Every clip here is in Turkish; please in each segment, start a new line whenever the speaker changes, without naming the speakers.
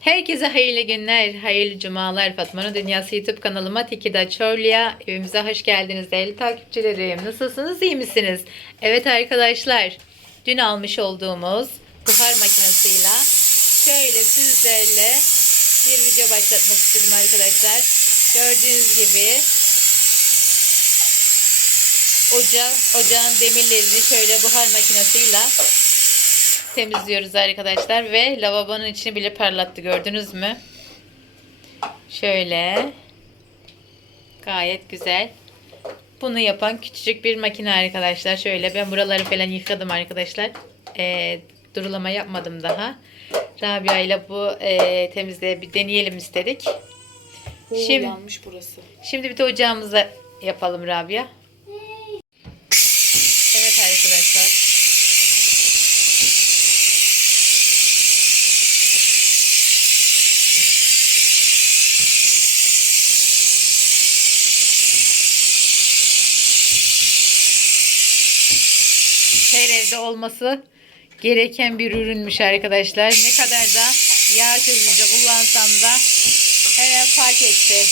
Herkese hayırlı günler, hayırlı cumalar. Fatma'nın Dünyası YouTube kanalıma Tikida Çorlu'ya evimize hoş geldiniz değerli takipçilerim. Nasılsınız, iyi misiniz? Evet arkadaşlar, dün almış olduğumuz buhar makinesiyle şöyle sizlerle bir video başlatmak istedim arkadaşlar. Gördüğünüz gibi oca, ocağın demirlerini şöyle buhar makinesiyle temizliyoruz arkadaşlar ve lavabonun içini bile parlattı gördünüz mü? Şöyle gayet güzel. Bunu yapan küçücük bir makine arkadaşlar. Şöyle ben buraları falan yıkadım arkadaşlar. Ee, durulama yapmadım daha. Rabia ile bu e, temizliğe bir deneyelim istedik.
Oo,
Şimdi-
yanmış burası.
Şimdi bir de ocağımıza yapalım Rabia. Evde olması gereken bir ürünmüş arkadaşlar. Ne kadar da yağ çözücü kullansam da hemen fark etti.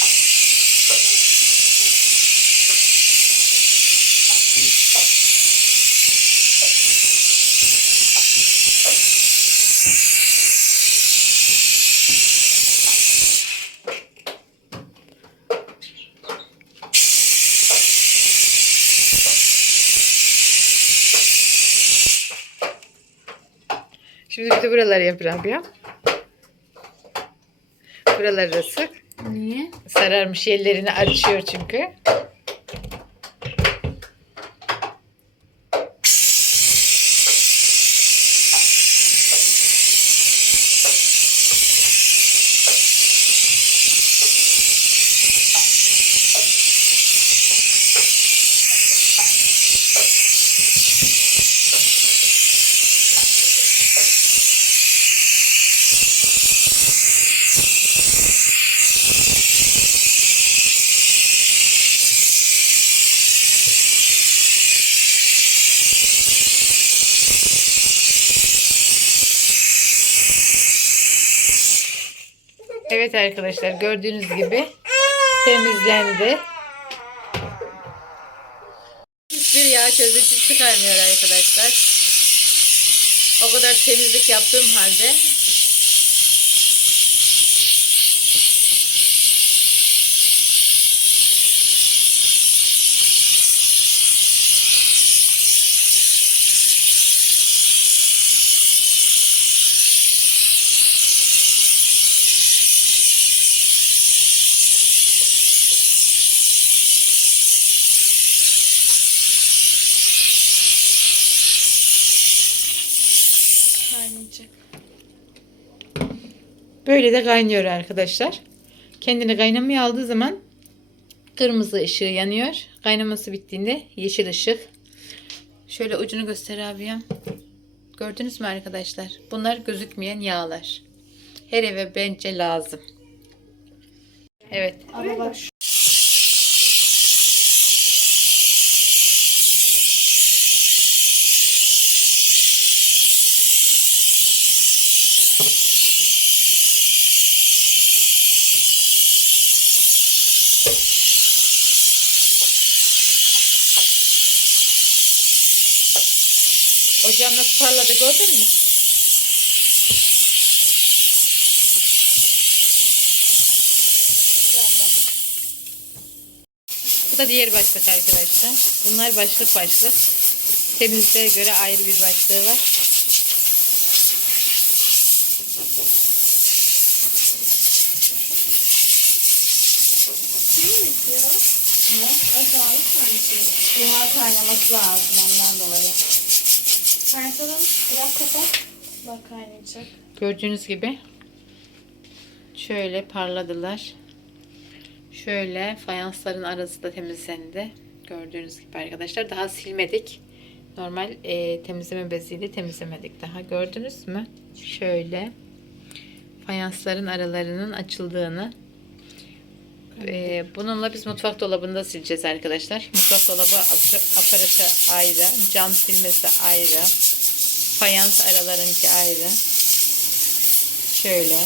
Şimdi bir de buraları yap Rabia. Buraları da sık.
Niye?
Sararmış yerlerini açıyor çünkü. Evet arkadaşlar gördüğünüz gibi temizlendi. Hiçbir yağ çözücü çıkarmıyor arkadaşlar. O kadar temizlik yaptığım halde
Kaynayacak.
Böyle de kaynıyor arkadaşlar. Kendini kaynamaya aldığı zaman kırmızı ışığı yanıyor. Kaynaması bittiğinde yeşil ışık. Şöyle ucunu göster abiyim. Gördünüz mü arkadaşlar? Bunlar gözükmeyen yağlar. Her eve bence lazım. Evet.
Ama bak
Ocağım nasıl parladı gördün mü? Bu da diğer başlık arkadaşlar. Bunlar başlık başlık. Temizliğe göre ayrı bir başlığı var.
Buhar kaynaması lazım ondan dolayı. Kaynatalım. Biraz kapat. Bak kaynayacak.
Gördüğünüz gibi şöyle parladılar. Şöyle fayansların arası da temizlendi. Gördüğünüz gibi arkadaşlar daha silmedik. Normal e, temizleme beziyle temizlemedik daha. Gördünüz mü? Şöyle fayansların aralarının açıldığını. E, bununla biz mutfak dolabında sileceğiz arkadaşlar. Mutfak dolabı ap- aparatı ayrı. Cam silmesi ayrı. Fayans aralarınki ayrı. Şöyle.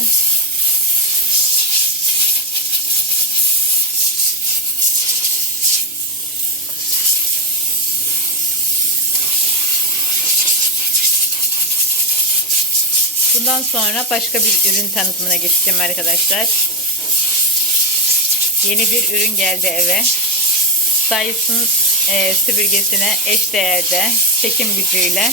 Bundan sonra başka bir ürün tanıtımına geçeceğim arkadaşlar. Yeni bir ürün geldi eve. Dyson e, süpürgesine eş değerde çekim gücüyle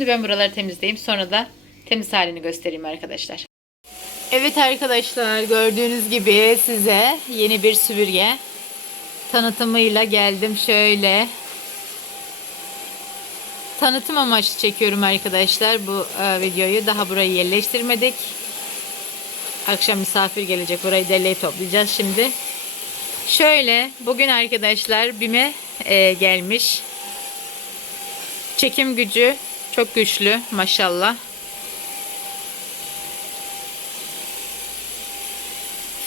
Şimdi ben buraları temizleyeyim. Sonra da temiz halini göstereyim arkadaşlar. Evet arkadaşlar gördüğünüz gibi size yeni bir süpürge tanıtımıyla geldim. Şöyle tanıtım amaçlı çekiyorum arkadaşlar bu e, videoyu. Daha burayı yerleştirmedik. Akşam misafir gelecek. Burayı derleyip toplayacağız şimdi. Şöyle bugün arkadaşlar BİM'e e, gelmiş. Çekim gücü çok güçlü maşallah.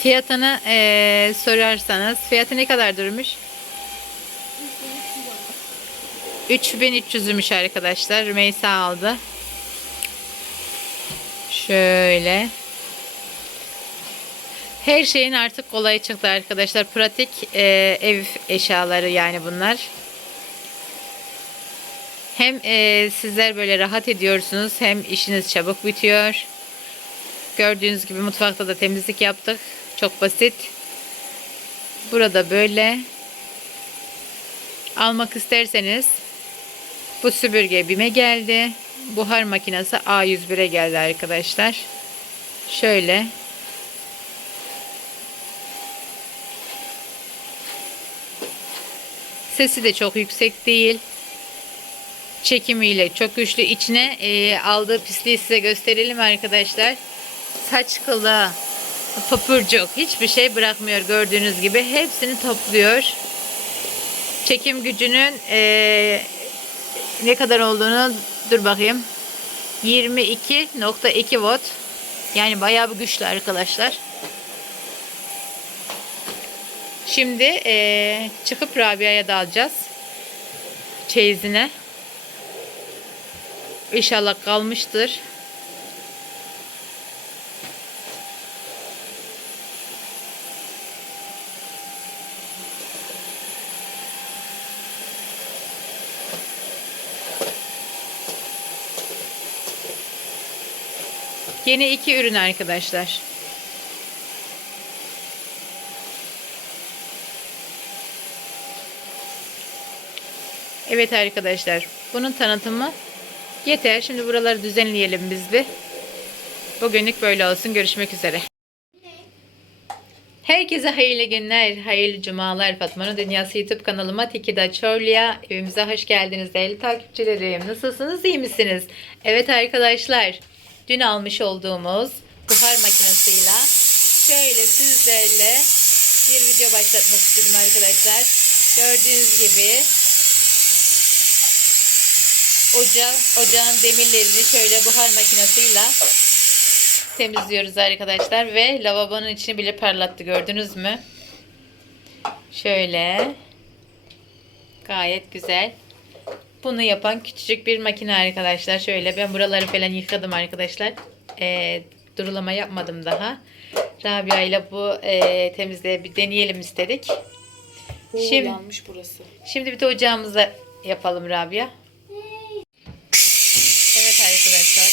Fiyatını eee, sorarsanız fiyatı ne kadar durmuş? 3300'ümüş arkadaşlar. Rümeysa aldı. Şöyle. Her şeyin artık kolayı çıktı arkadaşlar. Pratik eee, ev eşyaları yani bunlar. Hem eee, sizler böyle rahat ediyorsunuz hem işiniz çabuk bitiyor. Gördüğünüz gibi mutfakta da temizlik yaptık. Çok basit. Burada böyle almak isterseniz bu süpürge BİM'e geldi. Buhar makinesi A101'e geldi arkadaşlar. Şöyle Sesi de çok yüksek değil. Çekimiyle çok güçlü. İçine e, aldığı pisliği size gösterelim arkadaşlar. Saç kılı, papurcuk hiçbir şey bırakmıyor gördüğünüz gibi. Hepsini topluyor. Çekim gücünün e, ne kadar olduğunu dur bakayım. 22.2 volt. Yani bayağı bir güçlü arkadaşlar. Şimdi e, çıkıp Rabia'ya da alacağız. Çeyizine. İnşallah kalmıştır. Yeni iki ürün arkadaşlar. Evet arkadaşlar. Bunun tanıtımı yeter. Şimdi buraları düzenleyelim biz bir. Bugünlük böyle olsun. Görüşmek üzere. Herkese hayırlı günler, hayırlı cumalar. Fatma'nın Dünyası YouTube kanalıma Tikida Çorlu'ya evimize hoş geldiniz değerli takipçilerim. Nasılsınız, iyi misiniz? Evet arkadaşlar, dün almış olduğumuz buhar makinesiyle şöyle sizlerle bir video başlatmak istedim arkadaşlar. Gördüğünüz gibi oca, ocağın demirlerini şöyle buhar makinesiyle temizliyoruz arkadaşlar ve lavabonun içini bile parlattı gördünüz mü? Şöyle gayet güzel. Bunu yapan küçücük bir makine arkadaşlar. Şöyle ben buraları falan yıkadım arkadaşlar. Ee, durulama yapmadım daha. Rabia ile bu e, temizliğe bir deneyelim istedik.
Oo,
Şimdi-
yanmış burası.
Şimdi bir de ocağımıza yapalım Rabia. Arkadaşlar.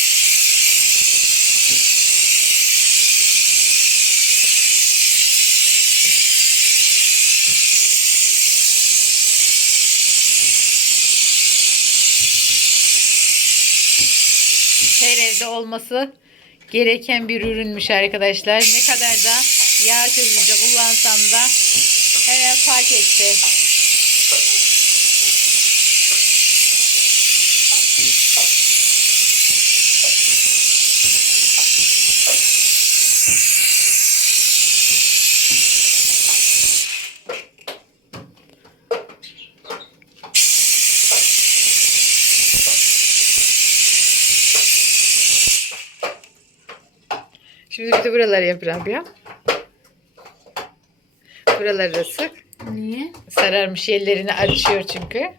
Her evde olması gereken bir ürünmüş arkadaşlar. Ne kadar da yağ çözücü kullansam da hemen fark etti. Şimdi bir de buraları yapacağım ya. Buraları da sık.
Niye?
Sararmış yerlerini açıyor çünkü.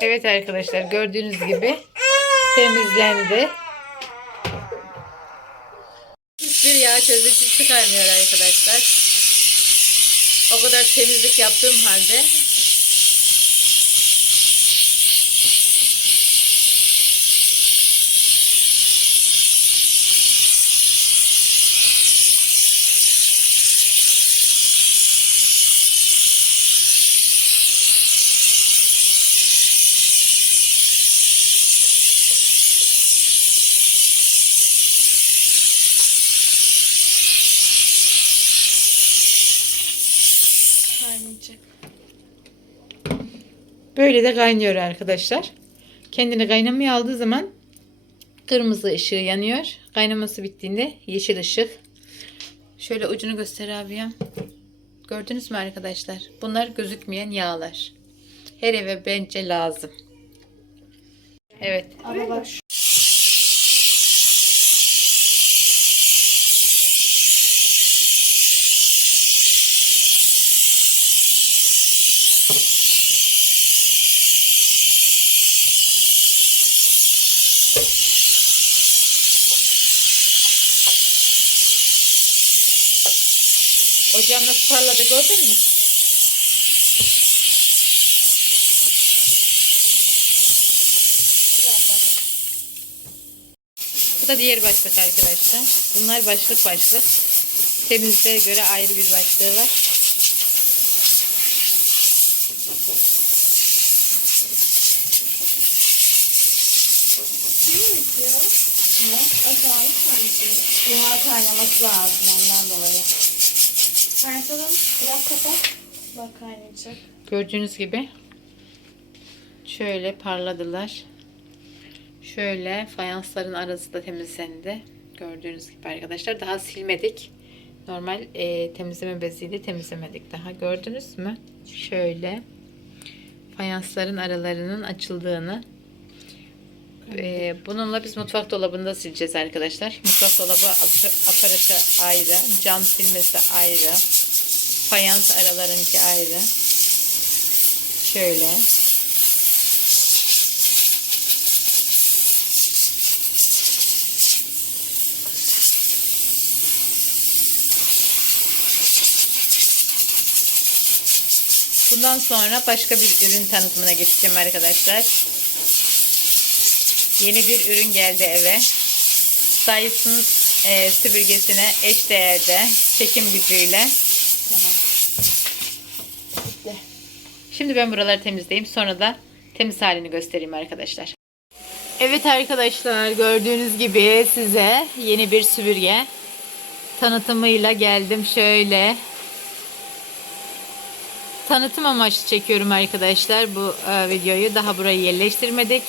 Evet arkadaşlar gördüğünüz gibi temizlendi. Hiçbir yağ çözücü çıkarmıyor arkadaşlar. O kadar temizlik yaptığım halde Böyle de kaynıyor arkadaşlar. Kendini kaynamaya aldığı zaman kırmızı ışığı yanıyor. Kaynaması bittiğinde yeşil ışık. Şöyle ucunu göster abiyim. Gördünüz mü arkadaşlar? Bunlar gözükmeyen yağlar. Her eve bence lazım. Evet.
Ama bak
Ocağım nasıl parladı gördün mü? Bu da diğer başlık arkadaşlar. Bunlar başlık başlık. Temizliğe göre ayrı bir başlığı var.
Buhar kaynaması lazım ondan dolayı. Kaynatalım. Biraz kapat. Bak kaynayacak.
Gördüğünüz gibi şöyle parladılar. Şöyle fayansların arası da temizlendi. Gördüğünüz gibi arkadaşlar daha silmedik. Normal e, temizleme beziyle temizlemedik daha. Gördünüz mü? Şöyle fayansların aralarının açıldığını. E, bununla biz mutfak dolabında sileceğiz arkadaşlar. Mutfak dolabı ap- aparatı ayrı. Cam silmesi ayrı. Fayans aralarınki ayrı. Şöyle. Bundan sonra başka bir ürün tanıtımına geçeceğim arkadaşlar. Yeni bir ürün geldi eve. Dyson e, süpürgesine eş değerde çekim gücüyle. Şimdi ben buraları temizleyeyim. Sonra da temiz halini göstereyim arkadaşlar. Evet arkadaşlar gördüğünüz gibi size yeni bir süpürge tanıtımıyla geldim. Şöyle tanıtım amaçlı çekiyorum arkadaşlar bu e, videoyu. Daha burayı yerleştirmedik.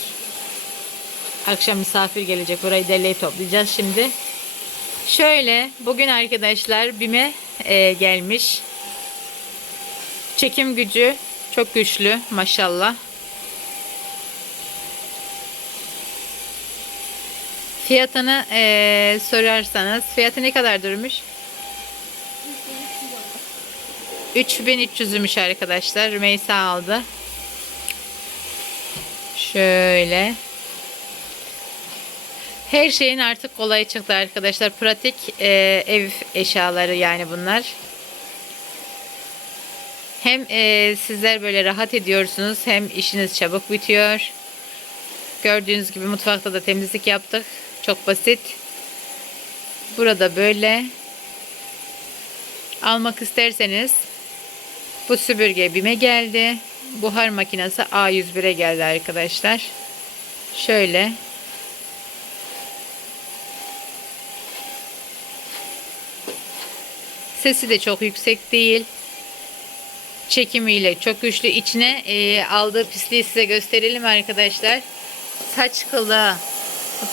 Akşam misafir gelecek. Burayı derleyip toplayacağız şimdi. Şöyle bugün arkadaşlar BİM'e e, gelmiş. Çekim gücü çok güçlü maşallah. Fiyatını eee, sorarsanız fiyatı ne kadar durmuş? 3300'ümüş arkadaşlar. Rümeysa aldı. Şöyle. Her şeyin artık kolay çıktı arkadaşlar. Pratik eee, ev eşyaları yani bunlar. Hem eee, sizler böyle rahat ediyorsunuz hem işiniz çabuk bitiyor. Gördüğünüz gibi mutfakta da temizlik yaptık. Çok basit. Burada böyle almak isterseniz bu süpürge BİM'e geldi. Buhar makinesi A101'e geldi arkadaşlar. Şöyle Sesi de çok yüksek değil. Çekimiyle çok güçlü. İçine e, aldığı pisliği size gösterelim arkadaşlar. Saç kılı,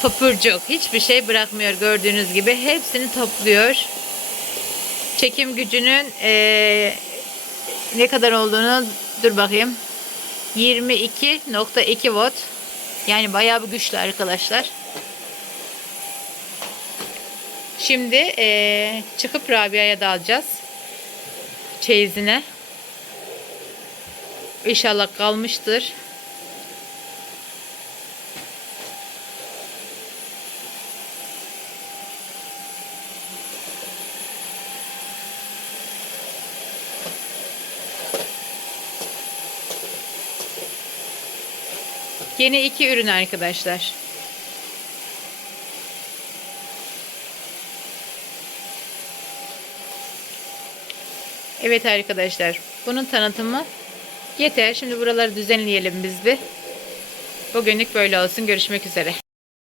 papurcuk hiçbir şey bırakmıyor gördüğünüz gibi. Hepsini topluyor. Çekim gücünün e, ne kadar olduğunu dur bakayım. 22.2 volt. Yani bayağı bir güçlü arkadaşlar. Şimdi e, çıkıp Rabia'ya da alacağız. Çeyizine. İnşallah kalmıştır. Yeni iki ürün arkadaşlar. Evet arkadaşlar bunun tanıtımı yeter. Şimdi buraları düzenleyelim biz bir. Bugünlük böyle olsun. Görüşmek üzere.